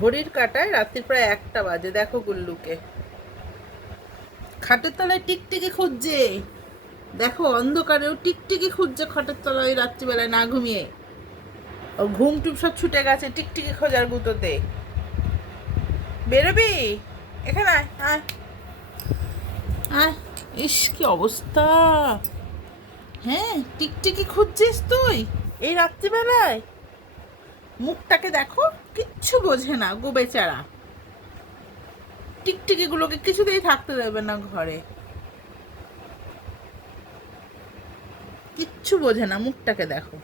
ঘড়ির কাঁটায় রাত্রির প্রায় 1টা বাজে। দেখো গুল্লুকে খাটের তলায় টিকটিকি খুঁজছে। দেখো অন্ধকারেও টিকটিকি খুঁজছে খাটের তলায় রাত্রিবেলায় না ঘুমিয়ে। ও ঘুম টুম সব ছুটে গেছে টিকটিকি খোঁজার গুঁতোতে। বেরোবি? এখানে আয় আয় আয়। ইস কি অবস্থা! হ্যাঁ, টিকটিকি খুঁজছিস তুই এই রাত্রিবেলায়? মুখটাকে দেখো, কিচ্ছু বোঝে না গো বেচারা। টিকটিকি গুলোকে কিছুতেই থাকতে দেবে না ঘরে, কিচ্ছু বোঝে না, মুখটাকে দেখো।